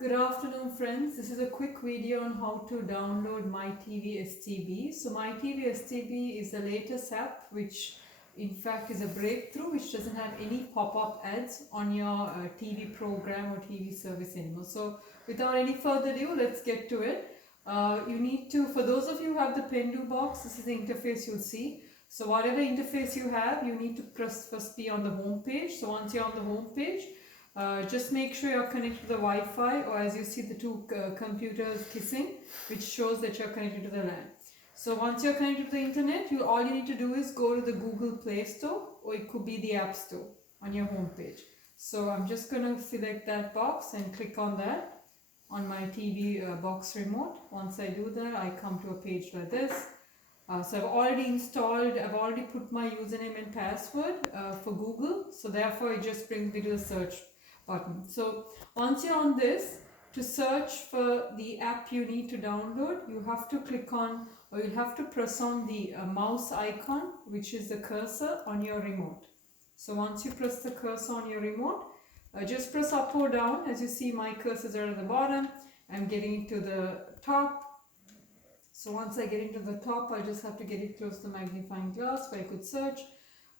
Good afternoon, friends. This is a quick video on how to download MyTV STB. So MyTV STB is the latest app which in fact is a breakthrough which doesn't have any pop-up ads on your TV program or TV service anymore. So without any further ado, let's get to it. You need to, for those of you who have the Pendu box, this is the interface you'll see. So whatever interface you have, you need to first be on the home page. So once you're on the home page, just make sure you're connected to the Wi-Fi, or as you see the two computers kissing, which shows that you're connected to the LAN. So once you're connected to the internet, all you need to do is go to the Google Play Store, or it could be the App Store on your home page. So I'm just going to select that box and click on that on my TV box remote. Once I do that, I come to a page like this. So I've already put my username and password for Google. So therefore it just brings me to the search button. So once you're on this, to search for the app you need to download, you have to click on, or you'll have to press on the mouse icon, which is the cursor on your remote. So once you press the cursor on your remote, just press up or down. As you see, my cursors are at the bottom. I'm getting to the top. So once I get into the top, I just have to get it close to the magnifying glass where I could search.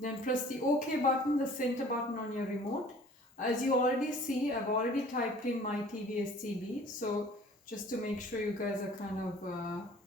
Then press the OK button, the center button on your remote. As you already see, I've already typed in MyTV STB. So just to make sure you guys are kind of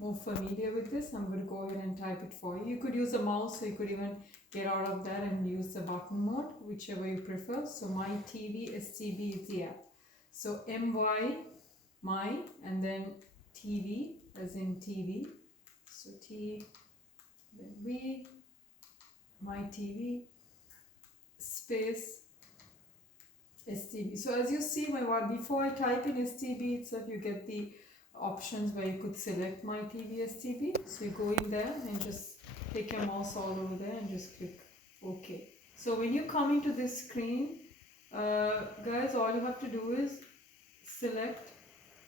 more familiar with this, I'm going to go ahead and type it for you. You could use a mouse, or you could even get out of that and use the button mode, whichever you prefer. So MyTV STB is the app. So my, and then TV as in TV. So T, then V, MyTV, space STB. So as you see, before I type in STB itself, you get the options where you could select MyTV STB. So you go in there and just take your mouse all over there and just click OK. So when you come into this screen, guys, all you have to do is select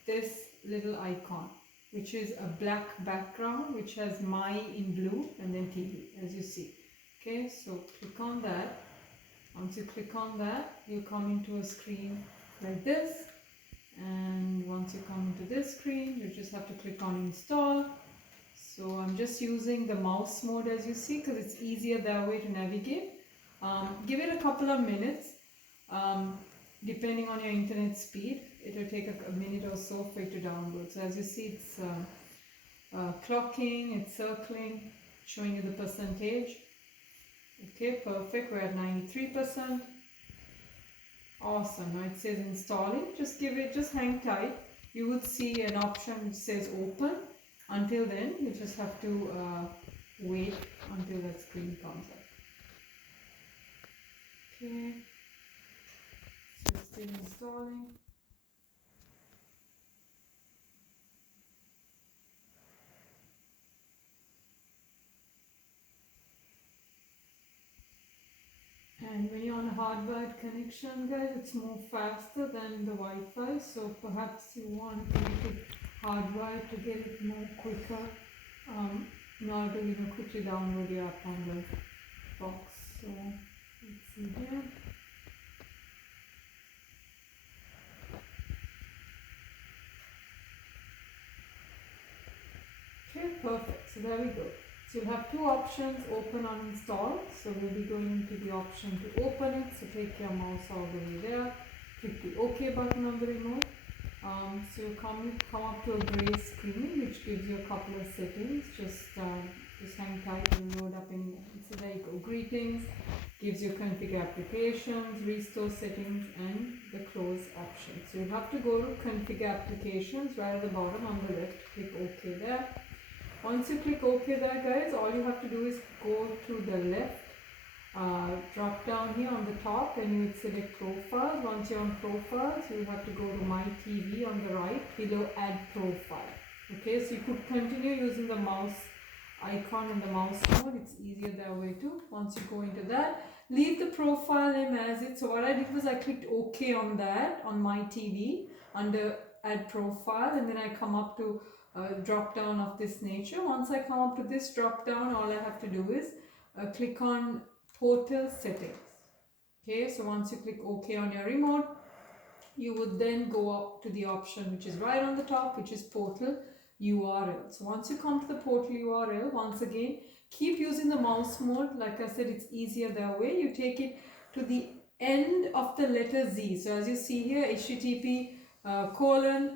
this little icon, which is a black background which has my in blue and then TV, as you see. Okay, so click on that. Once you click on that, you come into a screen like this, and once you come into this screen, you just have to click on install. So I'm just using the mouse mode, as you see, because it's easier that way to navigate. Give it a couple of minutes. Depending on your internet speed, it will take a minute or so for it to download. So as you see, it's clocking, it's circling, showing you the percentage. Okay, perfect. We're at 93%. Awesome. Now it says installing. Just hang tight. You would see an option which says open. Until then, you just have to wait until that screen comes up. Okay. So it's still installing. And when you're on a hardwired connection, guys, it's more faster than the Wi-Fi. So perhaps you want to make it hardwired to get it more quicker in order to quickly download your app on the box. So let's see here. Okay, perfect. So there we go. So you have two options, open or install. So we'll be going into the option to open it. So take your mouse all the way there. Click the OK button on the remote. So you come up to a gray screen which gives you a couple of settings. Just hang tight and load up in. So there you go. Greetings, gives you configure applications, restore settings, and the close option. So you have to go to configure applications right at the bottom on the left. Click OK there. Once you click OK there, guys, all you have to do is go to the left, drop down here on the top, and you would select profiles. Once you're on profiles, you have to go to My TV on the right, below add profile. Okay, so you could continue using the mouse icon in the mouse mode. It's easier that way too. Once you go into that, leave the profile name as it. So what I did was I clicked OK on that on My TV under add profile, and then I come up to drop down of this nature. Once I come up to this drop down, all I have to do is click on portal settings. Okay, so once you click OK on your remote, you would then go up to the option which is right on the top, which is portal URL. So once you come to the portal URL, once again, keep using the mouse mode. Like I said, it's easier that way. You take it to the end of the letter Z. So as you see here, HTTP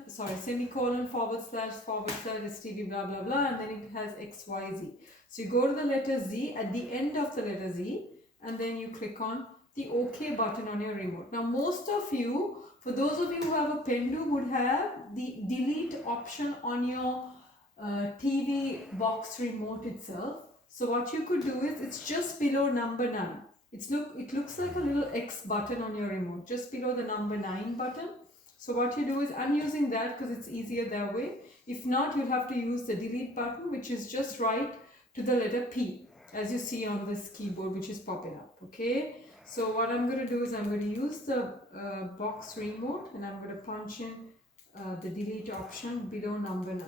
semicolon / STB blah blah blah, and then it has XYZ. So you go to the letter Z at the end of the letter Z, and then you click on the OK button on your remote. Now most of you, for those of you who have a Pendu, would have the delete option on your TV box remote itself. So what you could do is, it's just below number 9. It looks like a little X button on your remote, just below the number 9 button. So what you do is, I'm using that because it's easier that way. If not, you'll have to use the delete button, which is just right to the letter P, as you see on this keyboard, which is popping up. Okay. So what I'm going to do is, I'm going to use the box remote, and I'm going to punch in the delete option below number 9.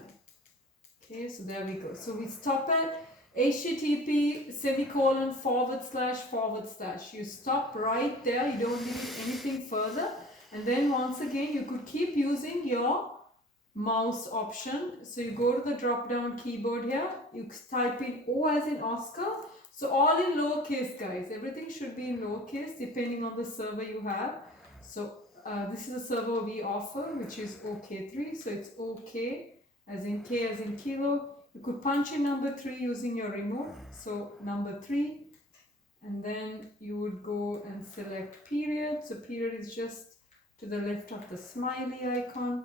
Okay, so there we go. So we stop at HTTP semicolon / You stop right there. You don't need anything further. And then once again, you could keep using your mouse option. So you go to the drop down keyboard here. You type in O as in Oscar. So all in lowercase, guys. Everything should be in lowercase depending on the server you have. So this is a server we offer, which is OK3. So it's OK as in K as in kilo. You could punch in number 3 using your remote. So number 3. And then you would go and select period. So period is just to the left of the smiley icon.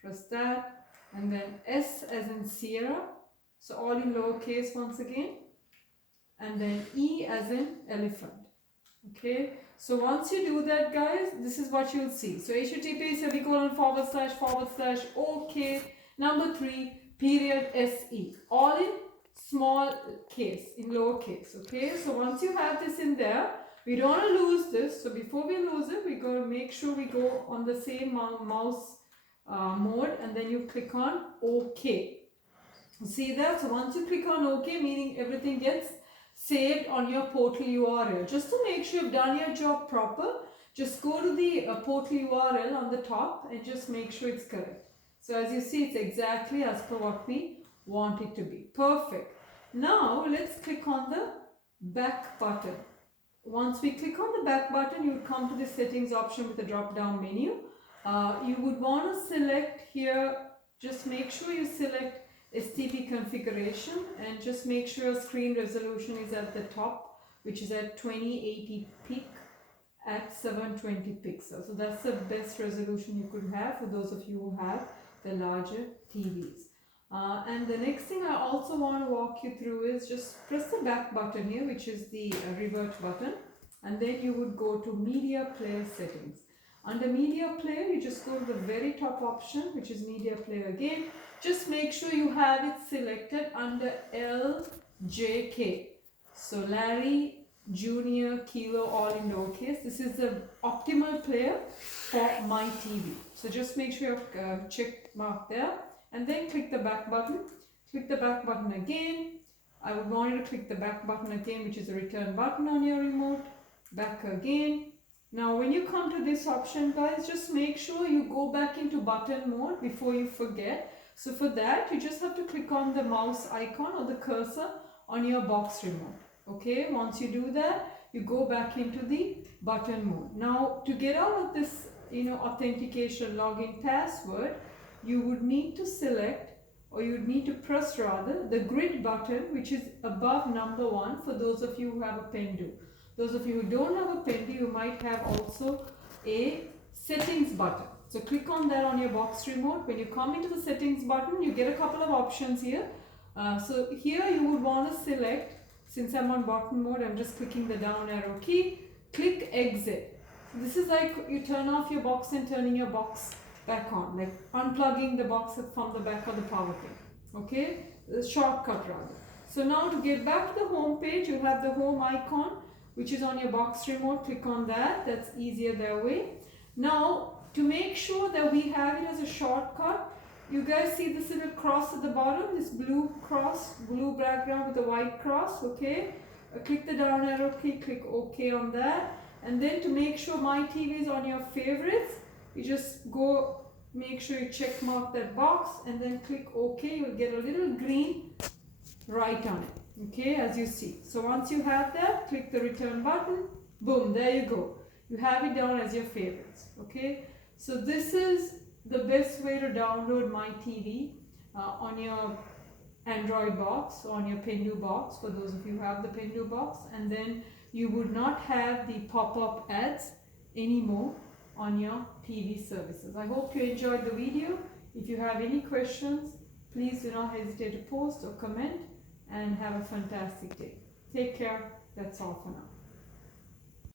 Press that. And then S as in Sierra. So all in lowercase once again. And then E as in elephant. Okay, so once you do that, guys, this is what you'll see. So HTTP semicolon / OK number 3 period SE, all in small case, in lowercase. Okay, so once you have this in there, we don't want to lose this. So before we lose it, we got to make sure we go on the same mouse mode, and then you click on OK. See that? So once you click on OK, meaning everything gets saved on your portal URL. Just to make sure you've done your job proper, just go to the portal URL on the top and just make sure it's correct. So as you see, it's exactly as per what we want it to be. Perfect. Now let's click on the back button. Once we click on the back button, you would come to the settings option with the drop down menu. You would want to select here, just make sure you select STB configuration, and just make sure screen resolution is at the top, which is at 2080 pic at 720 pixels. So that's the best resolution you could have for those of you who have the larger TVs. And the next thing I also want to walk you through is, just press the back button here, which is the revert button, and then you would go to media player settings. Under media player, you just go to the very top option, which is media player again. Just make sure you have it selected under LJK. So Larry, Junior, Kilo, all in lowercase. This is the optimal player for my TV. So just make sure you have check mark there, and then click the back button. Click the back button again. I would want you to click the back button again, which is the return button on your remote. Back again. Now when you come to this option, guys, just make sure you go back into button mode before you forget. So for that, you just have to click on the mouse icon or the cursor on your box remote. Okay, once you do that, you go back into the button mode. Now to get out of this, authentication login password, you would need to select, or you would need to press rather, the grid button, which is above number 1 for those of you who have a Pendu. Those of you who don't have a Pendu, you might have also a settings button. So click on that on your box remote. When you come into the settings button, you get a couple of options here. So here you would want to select, since I'm on button mode, I'm just clicking the down arrow key, click exit. So this is like you turn off your box and turning your box back on, like unplugging the box from the back of the power cord. Okay, the shortcut rather. So now to get back to the home page, you have the home icon, which is on your box remote. Click on that. That's easier that way. Now to make sure that we have it as a shortcut, you guys see this little cross at the bottom, this blue cross, blue background with a white cross. Okay, click the down arrow key, click OK on that, and then to make sure my TV is on your favorites, You just go, make sure you check mark that box and then click OK. You'll get a little green right on it, okay, as you see. So once you have that, click the return button. Boom, there you go. You have it down as your favorites, okay. So this is the best way to download MyTV on your Android box, on your Pendu box, for those of you who have the Pendu box, and then you would not have the pop-up ads anymore on your TV services. I hope you enjoyed the video. If you have any questions, please do not hesitate to post or comment, and have a fantastic day. Take care. That's all for now.